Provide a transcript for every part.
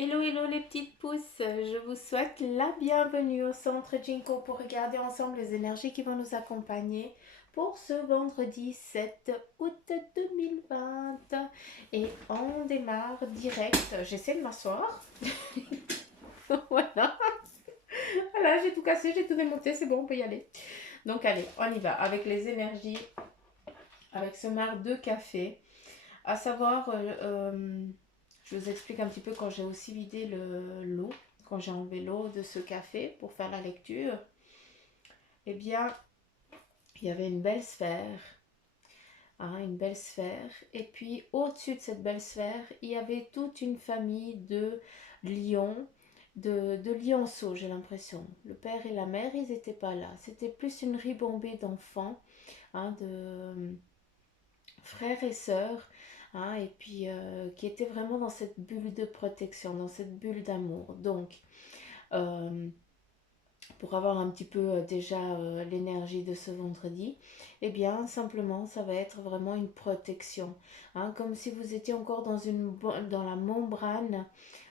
Hello, hello les petites pousses, je vous souhaite la bienvenue au centre Jinko pour regarder ensemble les énergies qui vont nous accompagner pour ce vendredi 7 août 2020. Et on démarre direct, j'essaie de m'asseoir, voilà, voilà j'ai tout cassé, j'ai tout démonté, c'est bon, on peut y aller. Donc allez, on y va avec les énergies, avec ce marc de café, à savoir... je vous explique un petit peu quand j'ai aussi vidé l'eau, quand j'ai enlevé l'eau de ce café pour faire la lecture. Eh bien, il y avait une belle sphère, hein, une belle sphère. Et puis, au-dessus de cette belle sphère, il y avait toute une famille de lions, de lionceaux, j'ai l'impression. Le père et la mère, ils n'étaient pas là. C'était plus une ribambée d'enfants, hein, de frères et sœurs, hein, et puis qui étaient vraiment dans cette bulle de protection, dans cette bulle d'amour. Donc, euh, pour avoir un petit peu déjà l'énergie de ce vendredi, eh bien, simplement, ça va être vraiment une protection, hein, comme si vous étiez encore dans la membrane,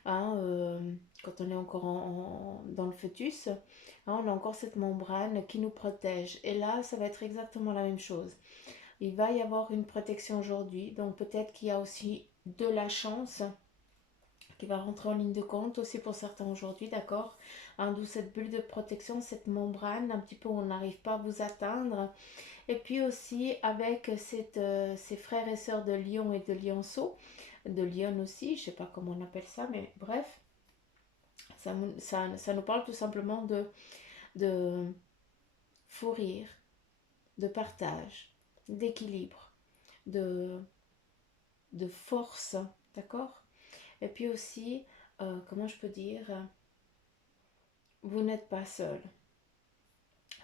hein, quand on est encore dans le fœtus, hein, on a encore cette membrane qui nous protège. Et là, ça va être exactement la même chose. Il va y avoir une protection aujourd'hui, donc peut-être qu'il y a aussi de la chance qui va rentrer en ligne de compte aussi pour certains aujourd'hui, d'accord, hein, d'où cette bulle de protection, cette membrane, un petit peu où on n'arrive pas à vous atteindre. Et puis aussi avec ces frères et sœurs de lion et de lionceau, de lion aussi, je sais pas comment on appelle ça, mais bref, ça nous parle tout simplement de fou rire, de partage, d'équilibre, de, de force, d'accord. Et puis aussi, comment je peux dire, vous n'êtes pas seul.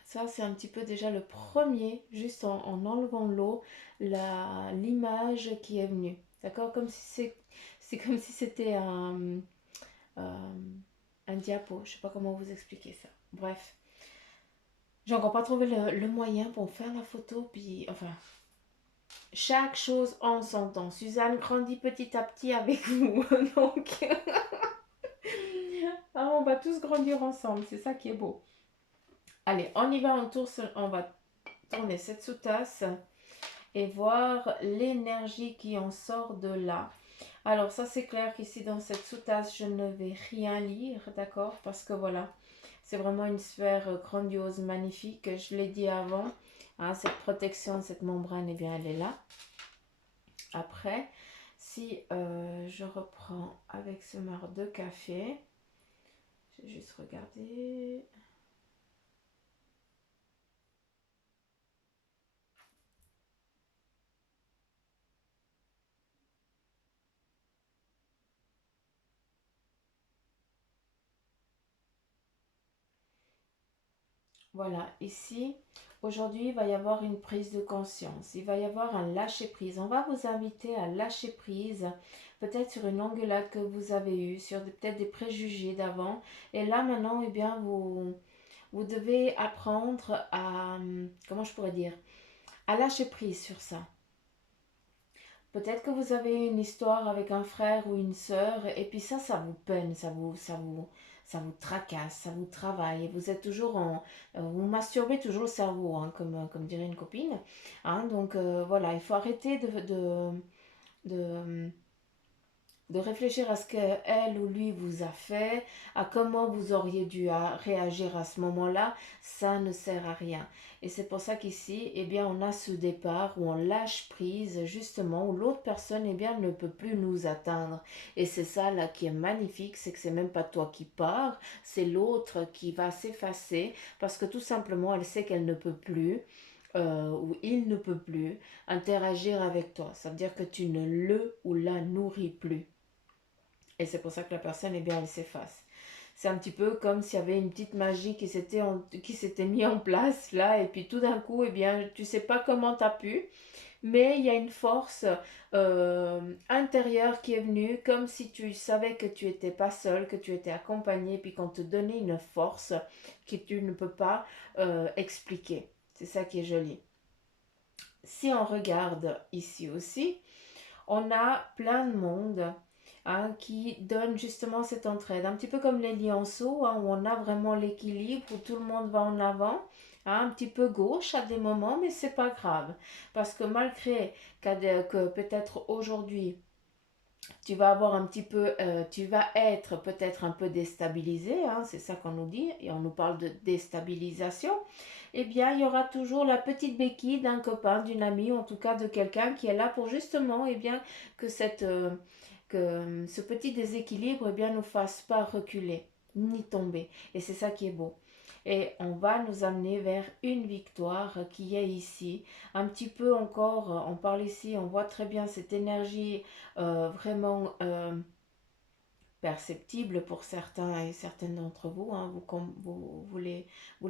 Ça, c'est un petit peu déjà le premier, juste en enlevant l'eau, l'image qui est venue. D'accord. Comme si c'est comme si c'était euh, un diapo. Je sais pas comment vous expliquer ça. Bref. J'ai encore pas trouvé le moyen pour faire la photo. Puis, enfin, chaque chose en son temps. Suzanne grandit petit à petit avec vous. Donc, ah, on va tous grandir ensemble. C'est ça qui est beau. Allez, on y va, on va tourner cette sous-tasse et voir l'énergie qui en sort de là. Alors ça c'est clair qu'ici dans cette sous-tasse je ne vais rien lire, d'accord, parce que voilà, c'est vraiment une sphère grandiose, magnifique, je l'ai dit avant, hein, cette protection, cette membrane, eh bien elle est là. Après, si je reprends avec ce marc de café, je vais juste regarder... Voilà, ici, aujourd'hui, il va y avoir une prise de conscience, il va y avoir un lâcher-prise. On va vous inviter à lâcher prise, peut-être sur une engueulade que vous avez eue, sur peut-être des préjugés d'avant. Et là, maintenant, eh bien, vous devez apprendre à, comment je pourrais dire, à lâcher prise sur ça. Peut-être que vous avez une histoire avec un frère ou une sœur, et puis ça vous peine, ça vous tracasse, ça vous travaille, et vous êtes toujours vous masturbez toujours le cerveau, hein, comme dirait une copine. Hein, donc voilà, il faut arrêter de, de réfléchir à ce qu'elle ou lui vous a fait, à comment vous auriez dû réagir à ce moment-là, ça ne sert à rien. Et c'est pour ça qu'ici, eh bien, on a ce départ où on lâche prise, justement, où l'autre personne, eh bien, ne peut plus nous atteindre. Et c'est ça, là, qui est magnifique, c'est que c'est même pas toi qui pars, c'est l'autre qui va s'effacer, parce que tout simplement, elle sait qu'elle ne peut plus, ou il ne peut plus interagir avec toi. Ça veut dire que tu ne le ou la nourris plus. Et c'est pour ça que la personne, eh bien, elle s'efface. C'est un petit peu comme s'il y avait une petite magie qui s'était mise en place là, et puis tout d'un coup, eh bien, tu sais pas comment tu as pu, mais il y a une force intérieure qui est venue, comme si tu savais que tu n'étais pas seul, que tu étais accompagné, puis qu'on te donnait une force que tu ne peux pas expliquer. C'est ça qui est joli. Si on regarde ici aussi, on a plein de monde hein, qui donne justement cette entraide. Un petit peu comme les lionceaux, hein, où on a vraiment l'équilibre, où tout le monde va en avant, hein, un petit peu gauche à des moments, mais c'est pas grave. Parce que malgré que peut-être aujourd'hui, tu vas avoir un petit peu, tu vas être peut-être un peu déstabilisé, hein, c'est ça qu'on nous dit, et on nous parle de déstabilisation, eh bien, il y aura toujours la petite béquille d'un copain, d'une amie, ou en tout cas de quelqu'un qui est là pour justement, eh bien, que ce petit déséquilibre, eh bien, nous fasse pas reculer, ni tomber. Et c'est ça qui est beau. Et on va nous amener vers une victoire qui est ici. Un petit peu encore, on parle ici, on voit très bien cette énergie vraiment perceptible pour certains et certaines d'entre vous, hein. Vous les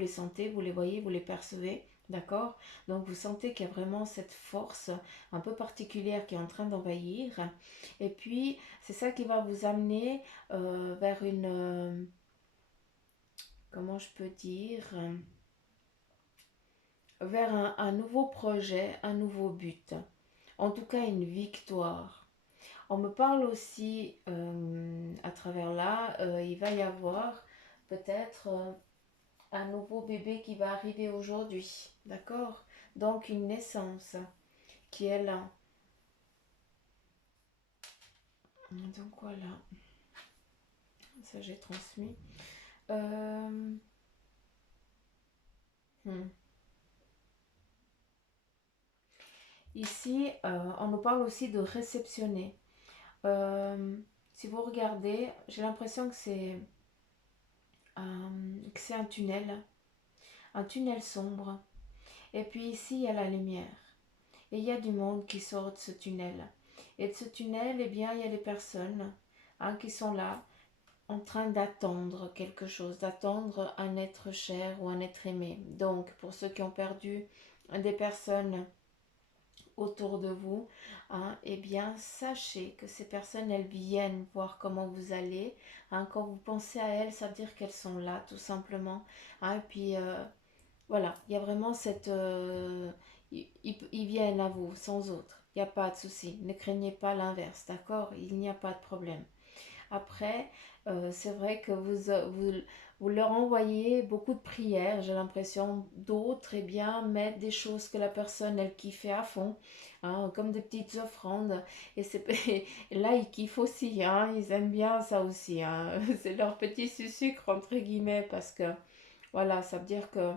sentez, vous les voyez, vous les percevez, d'accord? Donc vous sentez qu'il y a vraiment cette force un peu particulière qui est en train d'envahir. Et puis c'est ça qui va vous amener vers comment je peux dire, vers un nouveau projet, un nouveau but. En tout cas une victoire. On me parle aussi à travers là, il va y avoir peut-être un nouveau bébé qui va arriver aujourd'hui, d'accord? Donc une naissance qui est là. Donc voilà, ça j'ai transmis. Euh, hmm. Ici, on nous parle aussi de réceptionner. Euh, Si vous regardez, j'ai l'impression que c'est un tunnel sombre. Et puis ici, il y a la lumière. Et il y a du monde qui sort de ce tunnel. Et de ce tunnel, eh bien, il y a des personnes, hein, qui sont là, en train d'attendre quelque chose, d'attendre un être cher ou un être aimé. Donc, pour ceux qui ont perdu des personnes autour de vous, hein, eh bien, sachez que ces personnes, elles viennent voir comment vous allez. Hein, quand vous pensez à elles, ça veut dire qu'elles sont là, tout simplement. Hein, et puis, voilà, il y a vraiment cette... ils viennent à vous, sans autre. Il n'y a pas de souci. Ne craignez pas l'inverse, d'accord? Il n'y a pas de problème. Après, c'est vrai que vous leur envoyez beaucoup de prières, j'ai l'impression. D'autres, eh bien, mettent des choses que la personne, elle kiffe à fond, hein, comme des petites offrandes. Et et là, ils kiffent aussi, hein, ils aiment bien ça aussi, hein. C'est leur petit sucre, entre guillemets, parce que, voilà, ça veut dire que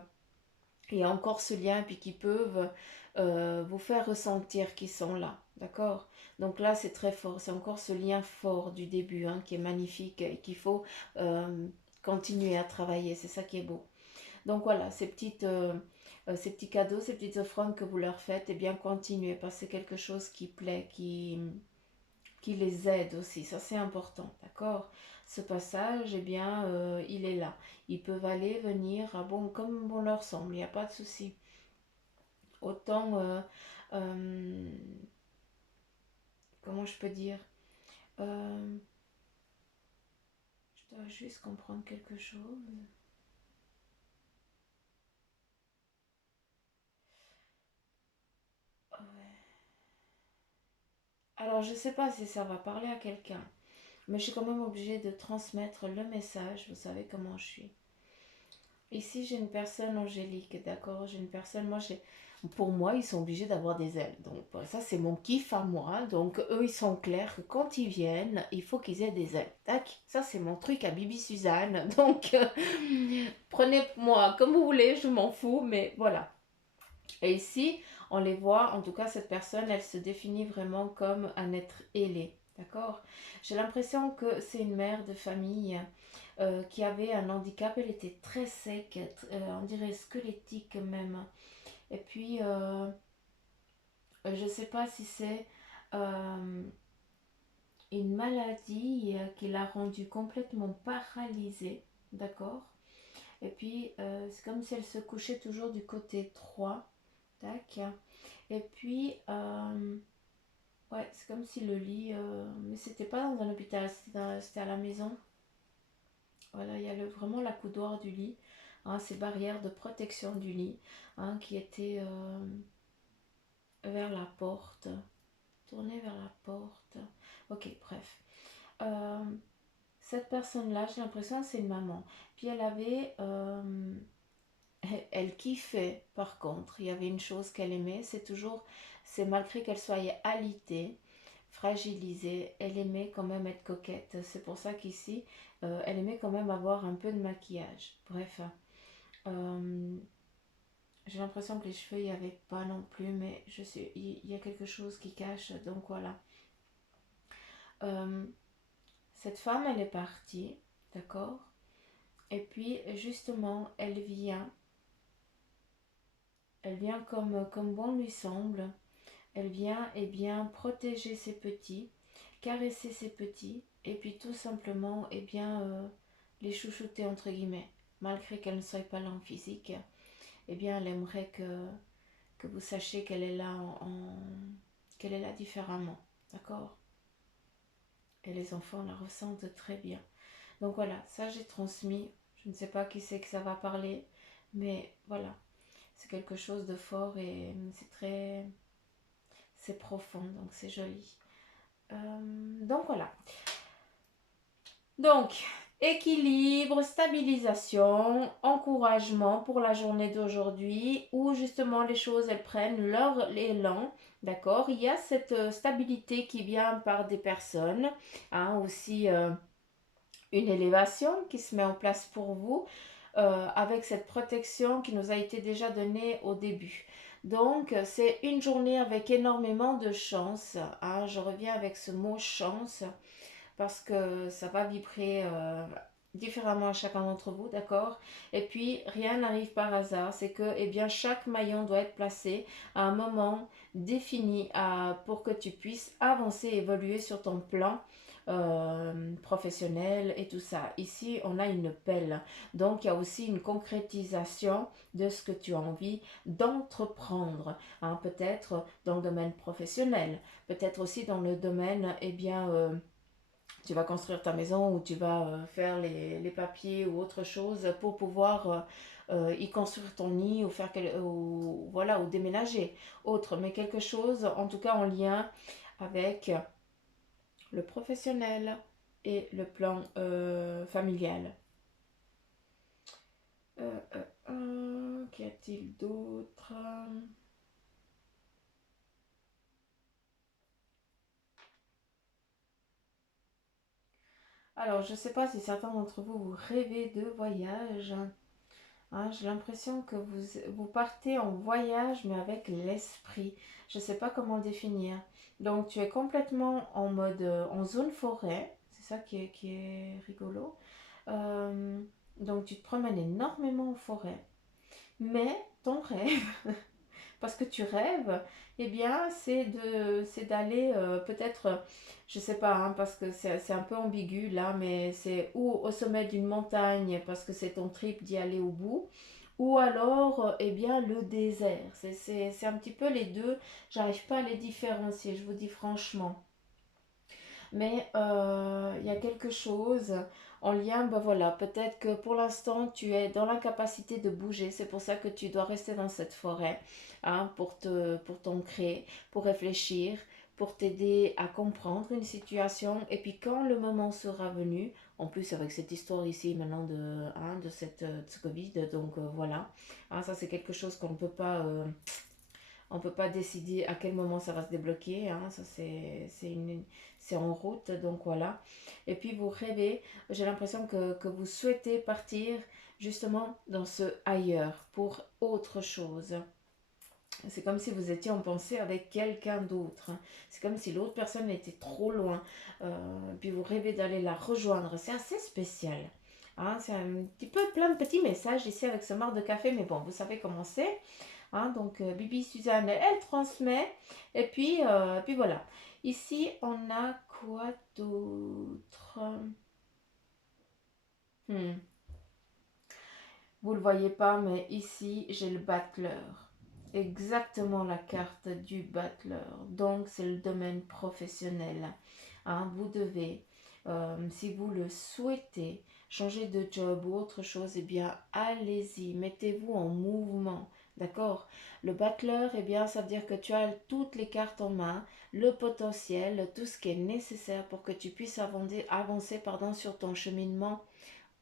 il y a encore ce lien, puis qui peuvent vous faire ressentir qu'ils sont là, d'accord? Donc là, c'est très fort, c'est encore ce lien fort du début, hein, qui est magnifique et qu'il faut euh, continuer à travailler, c'est ça qui est beau. Donc voilà, ces petits cadeaux, ces petites offrandes que vous leur faites, eh bien continuez, parce que c'est quelque chose qui plaît, qui les aide aussi. Ça, c'est important, d'accord? Ce passage, eh bien, il est là. Ils peuvent aller, venir, ah bon, comme bon leur semble, il n'y a pas de souci. Autant, euh, comment je peux dire? Euh, je dois juste comprendre quelque chose. Alors, je ne sais pas si ça va parler à quelqu'un, mais je suis quand même obligée de transmettre le message. Vous savez comment je suis. Ici, j'ai une personne angélique, d'accord? J'ai une personne, pour moi, ils sont obligés d'avoir des ailes. Donc, ça, c'est mon kiff à moi. Donc, eux, ils sont clairs que quand ils viennent, il faut qu'ils aient des ailes. Tac, ça, c'est mon truc à Bibi Suzanne. Donc, prenez-moi comme vous voulez, je m'en fous, mais voilà. Et ici, on les voit, en tout cas, cette personne, elle se définit vraiment comme un être ailé. D'accord? J'ai l'impression que c'est une mère de famille qui avait un handicap. Elle était très sec, on dirait squelettique même. Et puis, je ne sais pas si c'est euh, une maladie qui l'a rendue complètement paralysée. D'accord? Et puis, c'est comme si elle se couchait toujours du côté droit. Tac. Et puis, ouais, c'est comme si le lit, mais c'était pas dans un hôpital, c'était à la maison. Voilà, il y a vraiment la coudoir du lit, hein, ces barrières de protection du lit, hein, qui étaient vers la porte, tournées vers la porte. Ok, bref. euh, cette personne-là, j'ai l'impression que c'est une maman. Puis elle avait, elle kiffait par contre. Il y avait une chose qu'elle aimait, c'est malgré qu'elle soit alitée, fragilisée, elle aimait quand même être coquette. C'est pour ça qu'ici, elle aimait quand même avoir un peu de maquillage. Bref, euh, j'ai l'impression que les cheveux, il n'y avait pas non plus, mais il y a quelque chose qui cache, donc voilà. Euh, cette femme, elle est partie, d'accord? Et puis, justement, elle vient comme bon lui semble. Elle vient, eh bien, protéger ses petits, caresser ses petits, et puis tout simplement, eh bien, les chouchouter, entre guillemets. Malgré qu'elle ne soit pas là en physique, eh bien, elle aimerait que vous sachiez qu'elle est là qu'elle est là différemment. D'accord? Et les enfants la ressentent très bien. Donc voilà, ça j'ai transmis. Je ne sais pas qui c'est que ça va parler, mais voilà, c'est quelque chose de fort et c'est profond, donc c'est joli. Donc voilà. Donc, équilibre, stabilisation, encouragement pour la journée d'aujourd'hui où justement les choses elles prennent leur élan. D'accord? Il y a cette stabilité qui vient par des personnes, hein, aussi une élévation qui se met en place pour vous avec cette protection qui nous a été déjà donnée au début. Donc, c'est une journée avec énormément de chance. Hein. Je reviens avec ce mot chance parce que ça va vibrer différemment à chacun d'entre vous, d'accord? Et puis, rien n'arrive par hasard. C'est que, eh bien, chaque maillon doit être placé à un moment défini pour que tu puisses avancer, évoluer sur ton plan professionnel et tout ça. Ici, on a une pelle. Donc, il y a aussi une concrétisation de ce que tu as envie d'entreprendre. Hein, peut-être dans le domaine professionnel, peut-être aussi dans le domaine, eh bien, tu vas construire ta maison ou tu vas faire les papiers ou autre chose pour pouvoir y construire ton nid ou faire ou, voilà, ou déménager autre, mais quelque chose en tout cas en lien avec le professionnel et le plan familial. Qu'y a-t-il d'autre? Alors, je ne sais pas si certains d'entre vous, vous rêvez de voyage. Hein, j'ai l'impression que vous partez en voyage, mais avec l'esprit. Je ne sais pas comment le définir. Donc, tu es complètement en mode, en zone forêt. C'est ça qui est rigolo. Euh, donc, tu te promènes énormément en forêt. Mais ton rêve, parce que tu rêves, eh bien, c'est d'aller peut-être, je sais pas, hein, parce que c'est un peu ambigu là, mais c'est ou au sommet d'une montagne, parce que c'est ton trip d'y aller au bout, ou alors, eh bien, le désert. C'est un petit peu les deux, j'arrive pas à les différencier, je vous dis franchement. Mais il y a quelque chose en lien, ben voilà, peut-être que pour l'instant tu es dans l'incapacité de bouger, c'est pour ça que tu dois rester dans cette forêt hein, pour t'ancrer, pour réfléchir, pour t'aider à comprendre une situation. Et puis quand le moment sera venu, en plus avec cette histoire ici maintenant de ce Covid, donc voilà, hein, ça c'est quelque chose qu'on ne peut pas on ne peut pas décider à quel moment ça va se débloquer. Hein, ça, c'est en route. Donc voilà. Et puis vous rêvez. J'ai l'impression que vous souhaitez partir justement dans ce ailleurs pour autre chose. C'est comme si vous étiez en pensée avec quelqu'un d'autre. C'est comme si l'autre personne était trop loin. Puis vous rêvez d'aller la rejoindre. C'est assez spécial. Hein, c'est un petit peu plein de petits messages ici avec ce marc de café. Mais bon, vous savez comment c'est. Hein, donc Bibi Suzanne, elle transmet. Et puis voilà. Ici, on a quoi d'autre? Hmm. Vous ne le voyez pas, mais ici, j'ai le battleur. Exactement la carte du battleur. Donc, c'est le domaine professionnel. Hein, vous devez, si vous le souhaitez, changer de job ou autre chose, eh bien, allez-y, mettez-vous en mouvement. D'accord? Le battleur, eh bien, ça veut dire que tu as toutes les cartes en main. le potentiel, tout ce qui est nécessaire pour que tu puisses avancer sur ton cheminement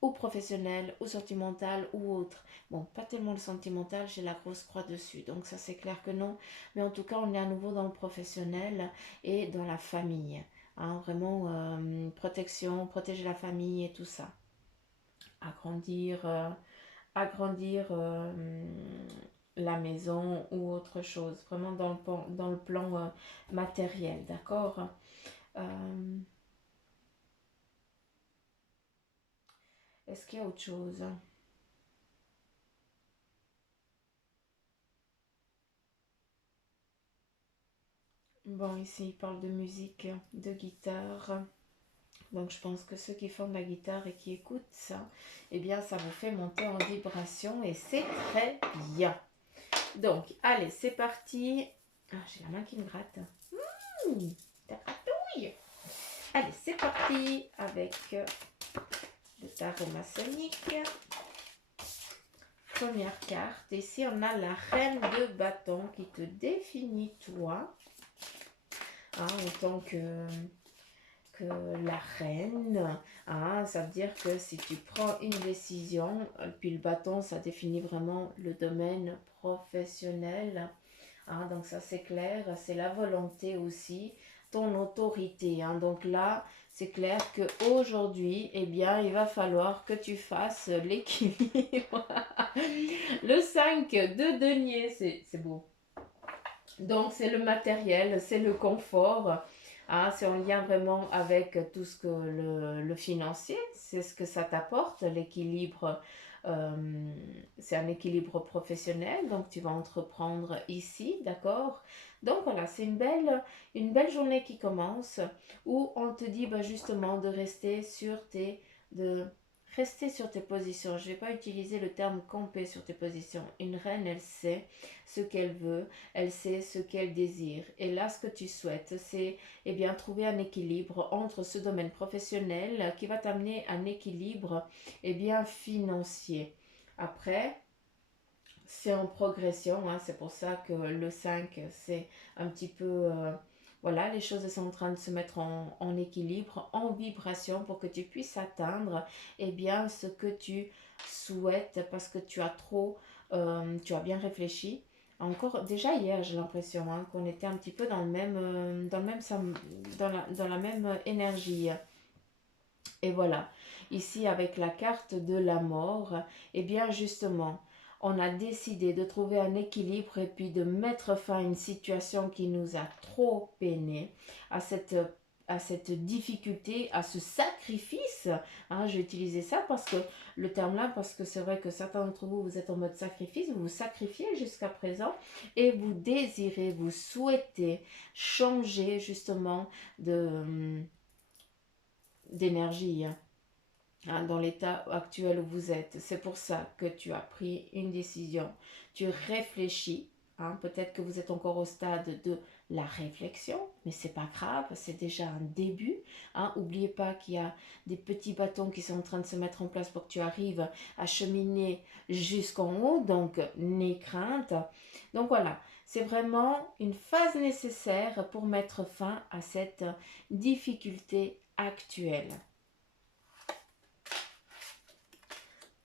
ou professionnel, ou sentimental, ou autre. Bon, pas tellement le sentimental, j'ai la grosse croix dessus, donc ça c'est clair que non. Mais en tout cas, on est à nouveau dans le professionnel et dans la famille. Hein, vraiment, protection, protéger la famille et tout ça. Agrandir la maison ou autre chose. Vraiment dans le plan matériel, d'accord. Est-ce qu'il y a autre chose? Bon, ici, il parle de musique, de guitare. Donc, je pense que ceux qui font de la guitare et qui écoutent ça, eh bien, ça vous fait monter en vibration et c'est très bien. Donc, allez, c'est parti. Ah, j'ai la main qui me gratte. Ça gratouille. Allez, c'est parti avec le tarot maçonnique. Première carte. Ici, on a la reine de bâton qui te définit toi. Hein, en tant que la reine, hein, ça veut dire que si tu prends une décision, puis le bâton, ça définit vraiment le domaine professionnel, hein, donc ça c'est clair, c'est la volonté aussi, ton autorité, hein, donc là, c'est clair qu'aujourd'hui, eh bien, il va falloir que tu fasses l'équilibre. Le 5 de denier, c'est beau. Donc, c'est le matériel, c'est le confort. Hein, c'est en lien vraiment avec tout ce que le financier, c'est ce que ça t'apporte, l'équilibre. C'est un équilibre professionnel, donc tu vas entreprendre ici, d'accord? Donc voilà, c'est une belle journée qui commence où on te dit bah, justement de rester de rester sur tes positions. Je ne vais pas utiliser le terme camper sur tes positions. Une reine, elle sait ce qu'elle veut, elle sait ce qu'elle désire. Et là, ce que tu souhaites, c'est eh bien, trouver un équilibre entre ce domaine professionnel qui va t'amener un équilibre eh bien, financier. Après, c'est en progression, hein, c'est pour ça que le 5, c'est un petit peu... voilà, les choses sont en train de se mettre en équilibre, en vibration pour que tu puisses atteindre eh bien, ce que tu souhaites parce que tu as bien réfléchi. Encore, déjà hier, j'ai l'impression hein, qu'on était un petit peu dans la même énergie. Et voilà, ici avec la carte de la mort, eh bien justement, on a décidé de trouver un équilibre et puis de mettre fin à une situation qui nous a trop peiné, à cette difficulté, à ce sacrifice. Hein, j'ai utilisé ça parce que le terme là, parce que c'est vrai que certains d'entre vous, vous êtes en mode sacrifice, vous vous sacrifiez jusqu'à présent et vous désirez, vous souhaitez changer justement d'énergie hein, dans l'état actuel où vous êtes. C'est pour ça que tu as pris une décision. Tu réfléchis. Hein, peut-être que vous êtes encore au stade de la réflexion, mais c'est pas grave, c'est déjà un début. Hein. N'oubliez pas qu'il y a des petits bâtons qui sont en train de se mettre en place pour que tu arrives à cheminer jusqu'en haut, donc n'aie crainte. Donc voilà, c'est vraiment une phase nécessaire pour mettre fin à cette difficulté actuelle.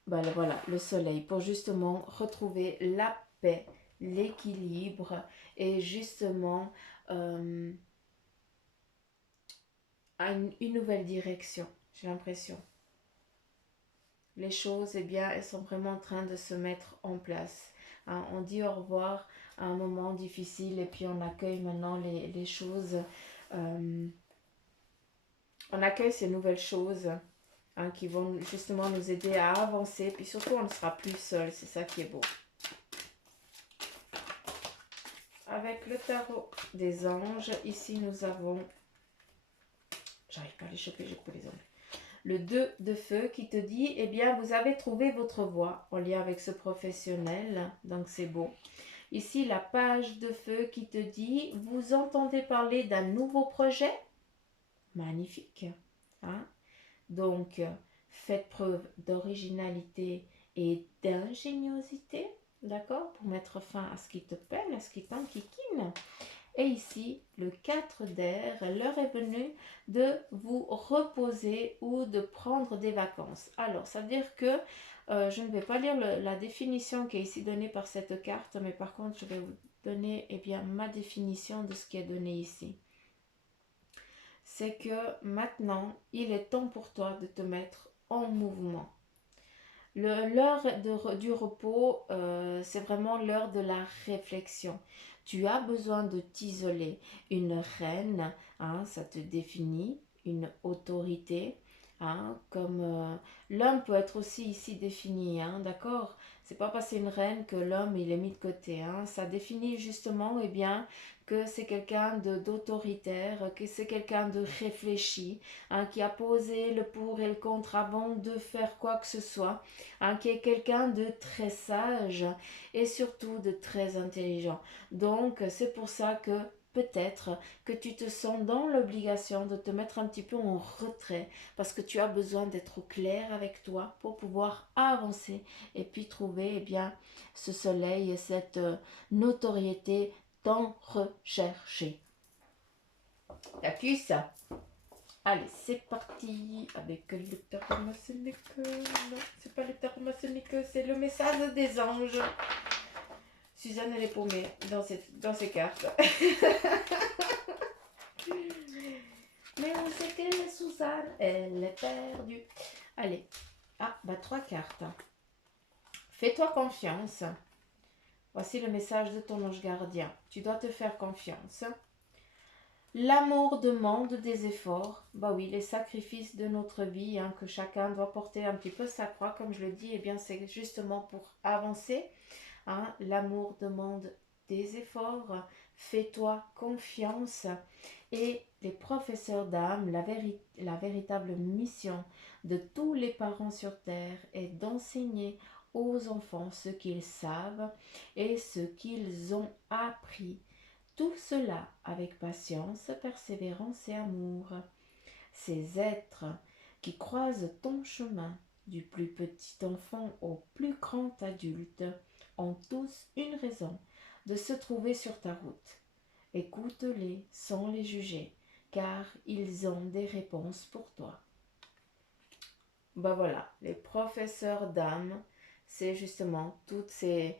Ben, voilà, le soleil, pour justement retrouver la paix, l'équilibre et justement euh, une nouvelle direction, j'ai l'impression. Les choses, eh bien, elles sont vraiment en train de se mettre en place. Hein, on dit au revoir à un moment difficile et puis on accueille maintenant les choses. euh, on accueille ces nouvelles choses hein, qui vont justement nous aider à avancer. Puis surtout, on ne sera plus seul. C'est ça qui est beau. Avec le tarot des anges, ici nous avons... J'arrive pas à les choper, j'ai coupé les ongles. Le 2 de feu qui te dit, eh bien, vous avez trouvé votre voie en lien avec ce professionnel. Donc, c'est beau. Ici, la page de feu qui te dit, vous entendez parler d'un nouveau projet? Magnifique. Hein? Donc, faites preuve d'originalité et d'ingéniosité, d'accord, pour mettre fin à ce qui te peine, à ce qui t'enquiquine. Et ici, le 4 d'air, l'heure est venue de vous reposer ou de prendre des vacances. Alors, ça veut dire que je ne vais pas lire la définition qui est ici donnée par cette carte, mais par contre, je vais vous donner ma définition de ce qui est donné ici. C'est que maintenant, il est temps pour toi de te mettre en mouvement. L'heure du repos, c'est vraiment l'heure de la réflexion. Tu as besoin de t'isoler. Une reine, hein, ça te définit, une autorité. Hein, comme l'homme peut être aussi ici défini, hein, d'accord? C'est pas parce que c'est une reine que l'homme il est mis de côté. Hein. Ça définit justement bien, que c'est quelqu'un d'autoritaire, que c'est quelqu'un de réfléchi, hein, qui a posé le pour et le contre avant de faire quoi que ce soit, hein, qui est quelqu'un de très sage et surtout de très intelligent. Donc c'est pour ça que peut-être que tu te sens dans l'obligation de te mettre un petit peu en retrait parce que tu as besoin d'être au clair avec toi pour pouvoir avancer et puis trouver ce soleil et cette notoriété tant recherchée. La puce. Allez, c'est parti avec le tarot maçonnique. Non, c'est pas le tarot maçonnique, c'est le message des anges. Suzanne, elle est paumée dans ses cartes. Mais on sait que Suzanne, elle est perdue. Allez, 3 cartes. Fais-toi confiance. Voici le message de ton ange gardien. Tu dois te faire confiance. L'amour demande des efforts. Bah oui, les sacrifices de notre vie, hein, que chacun doit porter un petit peu sa croix, comme je le dis, c'est justement pour avancer. Hein. L'amour demande des efforts. Fais-toi confiance. Et les professeurs d'âme, la véritable mission de tous les parents sur terre est d'enseigner aux enfants ce qu'ils savent et ce qu'ils ont appris. Tout cela avec patience, persévérance et amour. Ces êtres qui croisent ton chemin, du plus petit enfant au plus grand adulte, ont tous une raison de se trouver sur ta route. Écoute-les sans les juger, car ils ont des réponses pour toi. Voilà, les professeurs d'âme, c'est justement toutes ces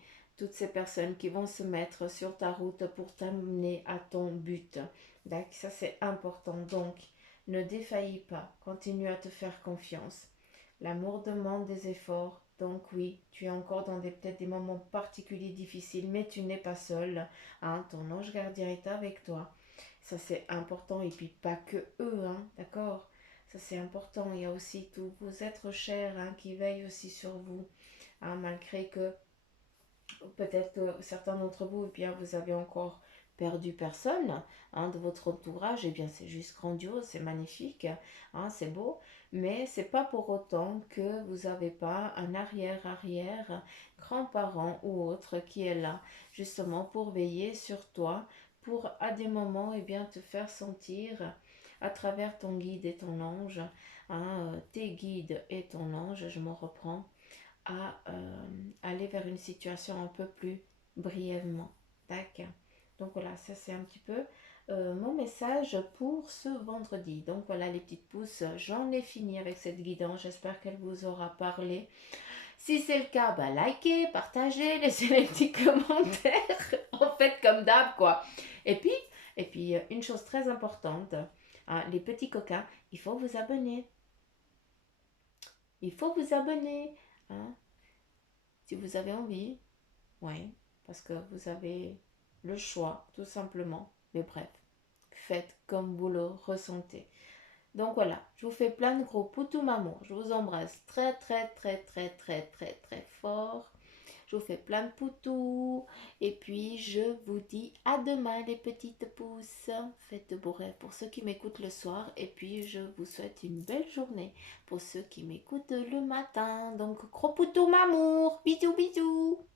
personnes qui vont se mettre sur ta route pour t'amener à ton but. Donc, ça, c'est important. Donc, ne défaillis pas. Continue à te faire confiance. L'amour demande des efforts. Donc oui, tu es encore dans peut-être des moments particuliers difficiles, mais tu n'es pas seul. Hein, ton ange gardien est avec toi. Ça, c'est important. Et puis, pas que eux, hein, d'accord? Ça, c'est important. Il y a aussi tous vos êtres chers, hein, qui veillent aussi sur vous. Hein, malgré que peut-être que certains d'entre vous, vous avez encore perdu personne, hein, de votre entourage, c'est juste grandiose, c'est magnifique, hein, c'est beau, mais c'est pas pour autant que vous n'avez pas un arrière grand-parent ou autre qui est là, justement pour veiller sur toi, pour à des moments te faire sentir à travers ton guide et ton ange, hein, tes guides et ton ange, je m'en reprends, à aller vers une situation un peu plus brièvement. Tac. Donc voilà, ça c'est un petit peu mon message pour ce vendredi. Donc voilà les petites pousses, j'en ai fini avec cette guidance. J'espère qu'elle vous aura parlé. Si c'est le cas, likez, partagez, laissez les petits commentaires. En fait, comme d'hab, quoi. Et puis une chose très importante, hein, les petits coquins, il faut vous abonner. Il faut vous abonner. Hein, si vous avez envie, oui, parce que vous avez le choix, tout simplement. Mais bref, faites comme vous le ressentez. Donc voilà, je vous fais plein de gros poutous maman. Je vous embrasse très très très très très très très fort. Je vous fais plein de poutous. Et puis je vous dis à demain les petites pousses. Faites de beaux rêves pour ceux qui m'écoutent le soir. Et puis je vous souhaite une belle journée pour ceux qui m'écoutent le matin. Donc gros poutous mamour. Bisous bisous.